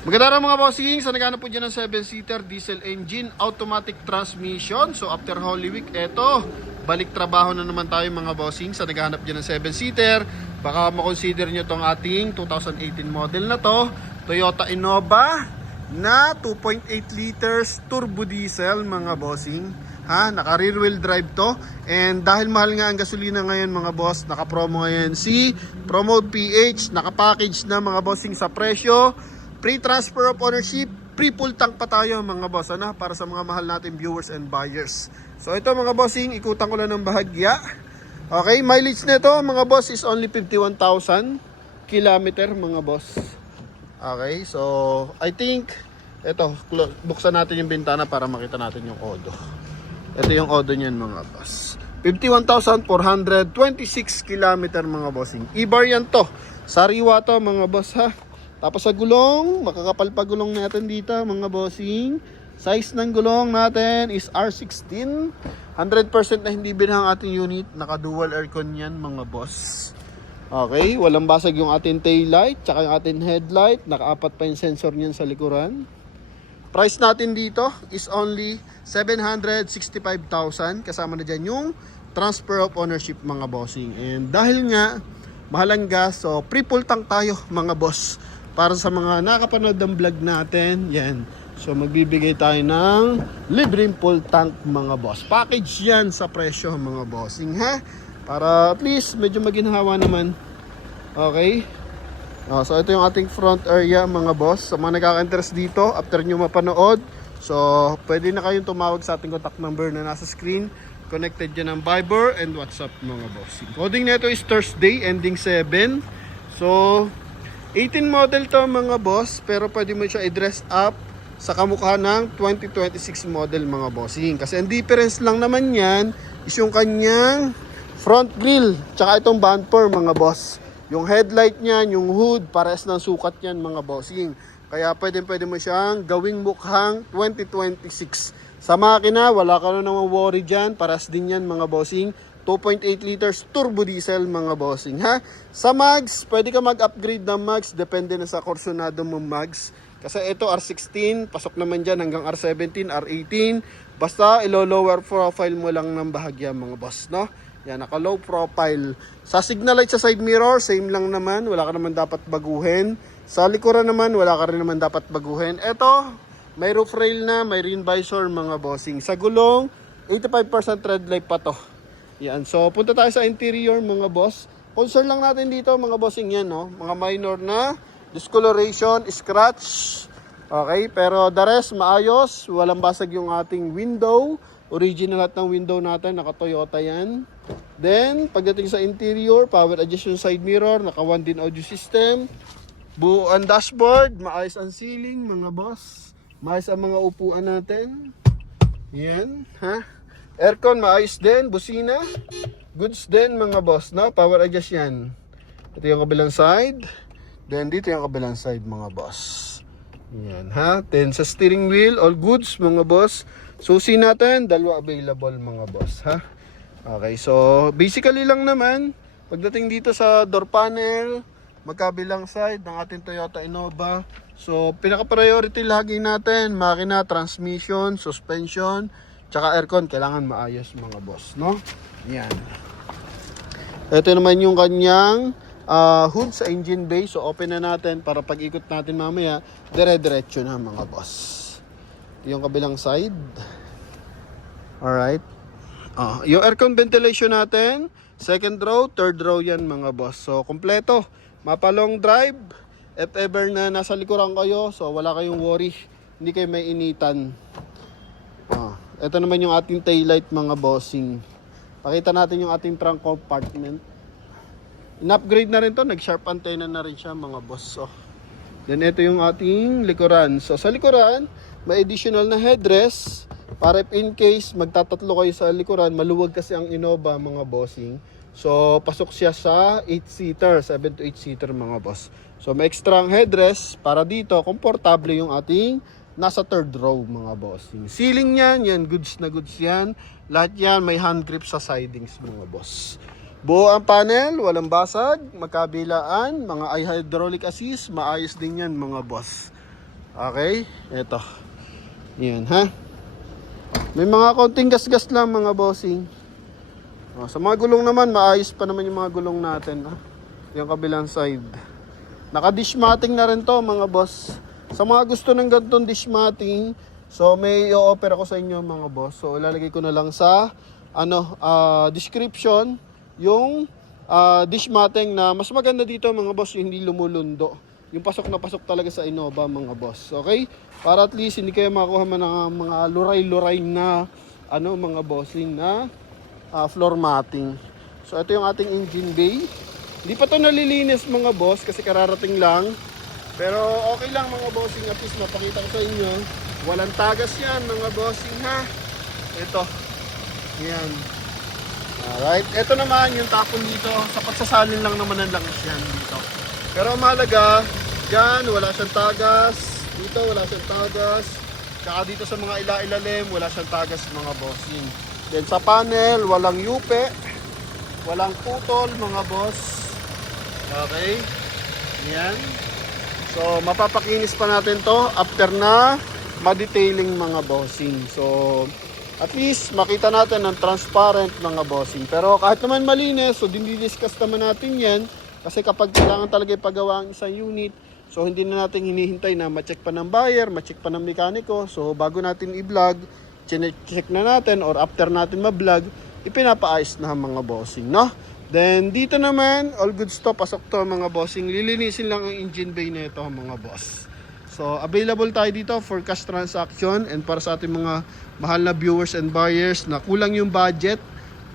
Maganda rin mga bossing, sa naghanap po dyan ng 7-seater diesel engine, automatic transmission. So after Holy Week, eto, balik trabaho na naman tayo mga bossing. Sa naghanap dyan ng 7-seater, baka makonsider nyo tong ating 2018 model na to, Toyota Innova na 2.8 liters turbo diesel mga bossing. Naka rear wheel drive to. And dahil mahal nga ang gasolina ngayon mga boss, naka promo ngayon si Promote PH, naka package na mga bossing sa presyo. Pre-transfer of ownership, pre-full tank pa tayo mga boss, para sa mga mahal natin viewers and buyers. So ito mga bossing, ikutan ko lang ng bahagya. Okay, mileage nito mga boss is only 51,000 kilometer mga boss. Okay, so I think ito, buksan natin yung bintana para makita natin yung odo. Ito yung odo niyan mga boss. 51,426 kilometer mga bossing. E-bar yan to. Sariwa to mga boss Tapos sa gulong, makakapal pa gulong natin dito mga bossing. Size ng gulong natin is R16. 100% na hindi binahang ating unit. Naka dual aircon yan mga boss. Okay, walang basag yung ating tail light, tsaka yung ating headlight. Naka-apat pa yung sensor niyan sa likuran. Price natin dito is only 765,000. Kasama na dyan yung transfer of ownership mga bossing. And dahil nga mahalang gas, so pre-full tank tayo mga boss. Para sa mga nakapanood ng vlog natin, yan. So magbibigay tayo ng libreng full tank mga boss. Package yan sa presyo mga bossing Para at least medyo maginhawa naman. Okay. So ito yung ating front area mga boss. Sa mga nakaka-interest dito, after nyo mapanood, so pwede na kayong tumawag sa ating contact number na nasa screen. Connected dyan ng Viber and WhatsApp mga boss. Coding nito is Thursday, ending 7. So 18 model to mga boss, pero pwede mo siya i-dress up sa kamukha ng 2026 model mga bossing. Kasi ang difference lang naman yan is yung kanyang front grille, tsaka itong bumper mga boss. Yung headlight niyan, yung hood, pares ng sukat yan mga bossing. Kaya pwede mo siyang gawing mukhang 2026. Sa makina, wala ka na namang worry dyan, pares din yan mga bossing. 2.8 liters turbo diesel mga bossing Sa mags, pwede ka mag-upgrade ng mags, depende na sa kursunado mong mags. Kasi ito R16, pasok naman dyan hanggang R17, R18. Basta ilo-lower profile mo lang ng bahagya mga boss, Yan, naka low profile. Sa signal light sa side mirror, same lang naman, wala ka naman dapat baguhin. Sa likuran naman, wala ka rin naman dapat baguhin. Ito, may roof rail na, may rim visor mga bossing. Sa gulong, 85% red light pa to. Yan, so punta tayo sa interior mga boss. Concern lang natin dito mga bossing yan, mga minor na discoloration, scratch. Okay, pero the rest maayos, walang basag yung ating window. Original lahat ng window natin, naka Toyota yan. Then, pagdating sa interior, power adjustment side mirror, naka 1 din audio system. Buo ang dashboard, maayos ang ceiling mga boss. Maayos ang mga upuan natin. Yan, aircon maayos din, busina. Goods din mga boss, power adjust yan. Ito yung kabilang side. Then dito yung kabilang side mga boss. Yan Then sa steering wheel, all goods mga boss. Susi natin, dalawa available mga boss Okay, so basically lang naman, pagdating dito sa door panel, magkabilang side ng ating Toyota Innova. So pinaka-priority lagi natin, makina, transmission, suspension, tsaka aircon, kailangan maayos mga boss, Yan. Ito naman yung kanyang hood sa engine bay. So open na natin para pag ikot natin mamaya, dire-diretso na mga boss. Yung kabilang side. Alright. Yung aircon ventilation natin, second row, third row yan mga boss. So kompleto. Mapa long drive. If ever na nasa likuran kayo, so wala kayong worry. Hindi kayo may initan. Ito naman yung ating taillight mga bossing. Pakita natin yung ating trunk compartment. In-upgrade na rin to, nag-sharp antenna na rin siya mga boss. Then ito yung ating likuran. So sa likuran, may additional na headrest para if in case magtatatlo kayo sa likuran, maluwag kasi ang Innova mga bossing. So pasok siya sa 8-seater, 7 to 8-seater mga boss. So may extra headrest para dito, komportable yung ating nasa third row mga bossing. Ceiling niyan, yan goods na goods yan. Lahat yan may hand grip sa sidings mga boss. Buo ang panel, walang basag, magkabilaan, mga hydraulic assist, maayos din yan mga boss. Okay, eto. Yan ha. May mga konting gas-gas lang mga bossing. Sa mga gulong naman, maayos pa naman yung mga gulong natin. Yung kabilang side. Naka-dish matting na rin to mga boss. Sa mga gusto ng ganitong dish matting, so may i-offer ako sa inyo mga boss. So ilalagay ko na lang sa description yung dish matting na mas maganda dito mga boss, yung hindi lumulundo. Yung pasok na pasok talaga sa Innova mga boss. Okay? Para at least hindi kayo makuha man ng mga luray-luray na mga bossing na floor matting. So ito yung ating engine bay. Hindi pa to nalilinis mga boss kasi kararating lang. Pero okay lang mga bossing, at least mapakita ko sa inyo. Walang tagas yan mga bossing ha. Ito. Yan. Alright. Ito naman yung tapon dito. Sa pagsasalin lang naman ang langis yan dito. Pero mahalaga, dyan wala siyang tagas. Dito wala siyang tagas. Tsaka dito sa mga ilalim wala siyang tagas mga bossing. Then sa panel, walang yupe. Walang putol mga boss. Okay. Yan. So mapapakinis pa natin to after na ma-detailing mga bossing. So at least makita natin ng transparent mga bossing. Pero kahit naman malinis, so dinidiscuss naman natin yan. Kasi kapag kailangan talaga ipagawa ang isang unit, so hindi na natin hinihintay na ma-check pa ng buyer, ma-check pa ng mekaniko. So bago natin i-vlog, check na natin or after natin ma-vlog, ipinapaayos na mga bossing, no? Then dito naman, all good stop, pasok to mga bossing. Lilinisin lang ang engine bay na ito mga boss. So available tayo dito for cash transaction, and para sa ating mga mahal na viewers and buyers na kulang yung budget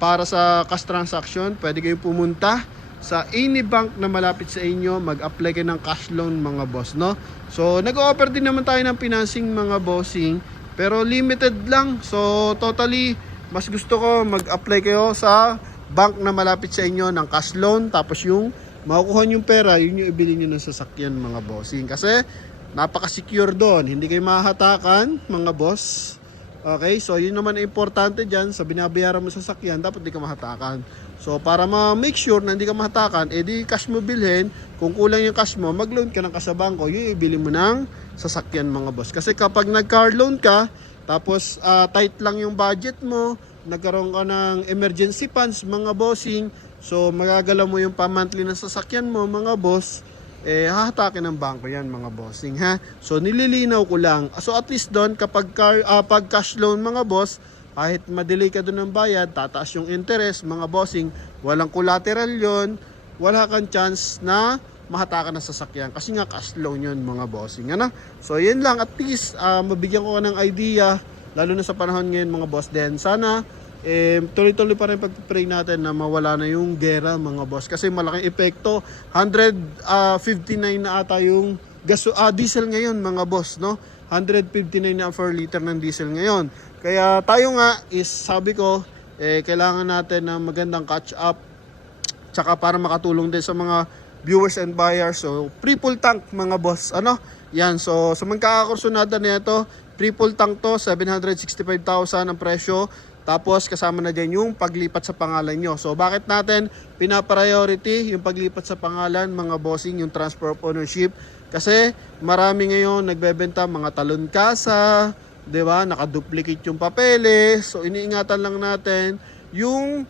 para sa cash transaction, pwede kayong pumunta sa any bank na malapit sa inyo, mag-apply kayo ng cash loan mga boss, no? So nag-offer din naman tayo ng financing mga bossing, pero limited lang. So totally, mas gusto ko mag-apply kayo sa bank na malapit sa inyo ng cash loan, tapos yung makukuha yung pera, yun yung ibili nyo ng sasakyan mga bossing. Kasi napaka-secure doon, hindi kayo mahatakan mga boss. Okay, so yun naman ang importante dyan, sa binabayaran mo sa sasakyan, dapat di ka mahatakan. So para ma-make sure na hindi ka mahatakan, edi cash mo bilhin. Kung kulang yung cash mo, mag-loan ka ng cash sa bangko, yun ibili mo ng sasakyan mga boss. Kasi kapag nag-car loan ka, tapos tight lang yung budget mo, nagkaroon ka ng emergency funds mga bossing, so magagalaw mo yung pa-monthly na sasakyan mo mga boss, hahatakin ng bangko yan mga bossing ha. So nililinaw ko lang. So at least doon kapag pag cash loan mga boss, kahit madelay ka doon ng bayad, tataas yung interest mga bossing, walang collateral yon, wala kang chance na mahatakan ng sasakyan kasi nga cash loan yun mga bossing, ano? So yun lang, at least mabigyan ko ng idea lalo na sa panahon ngayon mga boss. Then sana tuloy-tuloy pa rin pag-pray natin na mawala na yung gera mga boss, kasi malaking epekto. 159 na ata yung diesel ngayon mga boss, no? 159 na 4 liter ng diesel ngayon. Kaya tayo nga is sabi ko, kailangan natin ng magandang catch up, tsaka para makatulong din sa mga viewers and buyers. So free full tank mga boss, ano? Yan, so sa mga kakakursunada nito, free full tank to, 765,000 ang presyo. Tapos kasama na din yung paglipat sa pangalan nyo. So bakit natin pina-priority yung paglipat sa pangalan mga bossing, yung transfer of ownership? Kasi marami ngayon nagbebenta mga talon kasa, 'di ba? Naka-duplicate yung papeles. So iniingatan lang natin yung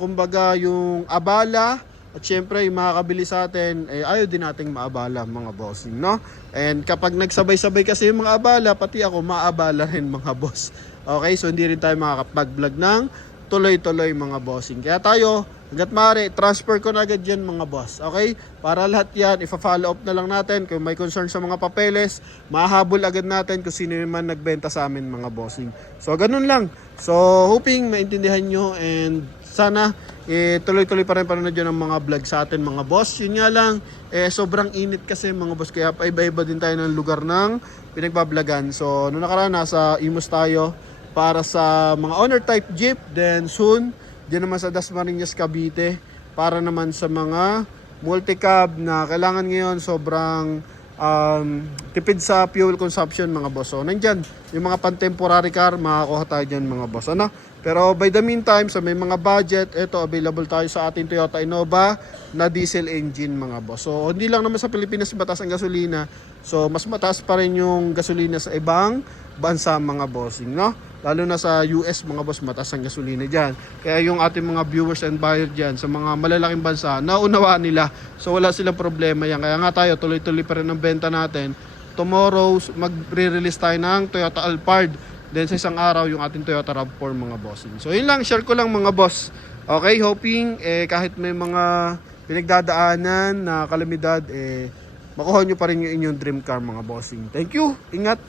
kumbaga yung abala. At syempre, yung makakabili sa atin, ayaw din nating maabala mga bossing, no? And kapag nagsabay-sabay kasi yung mga abala, pati ako maabala rin mga boss. Okay, so hindi rin tayo makakapag-vlog ng tuloy-tuloy mga bossing. Kaya tayo, hanggat maaari, transfer ko na agad yan mga boss. Okay, para lahat yan, ifa-follow up na lang natin. Kung may concern sa mga papeles, mahabol agad natin kung sino naman nagbenta sa amin mga bossing. So, ganun lang. So, hoping maintindihan nyo, and sana tuloy-tuloy pa rin panonood yun ng mga vlog sa atin mga boss. Yun nga lang, sobrang init kasi mga boss, kaya paiba-iba din tayo ng lugar ng pinagbablagan. So noong nakaraan, nasa Imus tayo para sa mga owner type jeep. Then soon, diyan naman sa Dasmariñas, Cavite, para naman sa mga multi-cab na kailangan ngayon sobrang tipid sa fuel consumption mga boss. So nandyan yung mga pan-temporary car, makakuha tayo dyan mga boss, ano? Pero by the meantime, sa may mga budget, ito available tayo sa ating Toyota Innova na diesel engine mga boss. So hindi lang naman sa Pilipinas batas ang gasolina, So mas mataas pa rin yung gasolina sa ibang bansa mga bossing, no? Lalo na sa US mga boss, mataas ang gasolina dyan. Kaya yung ating mga viewers and buyers dyan sa mga malalaking bansa, naunawaan nila. So wala silang problema yan. Kaya nga tayo, tuloy-tuloy pa rin ang benta natin. Tomorrow, magre-release tayo ng Toyota Alphard. Then sa isang araw, yung ating Toyota RAV4 mga bossing. So yun lang, share ko lang mga boss. Okay, hoping kahit may mga pinagdadaanan na kalamidad, makuha nyo pa rin yung inyong dream car mga bossing. Thank you, ingat!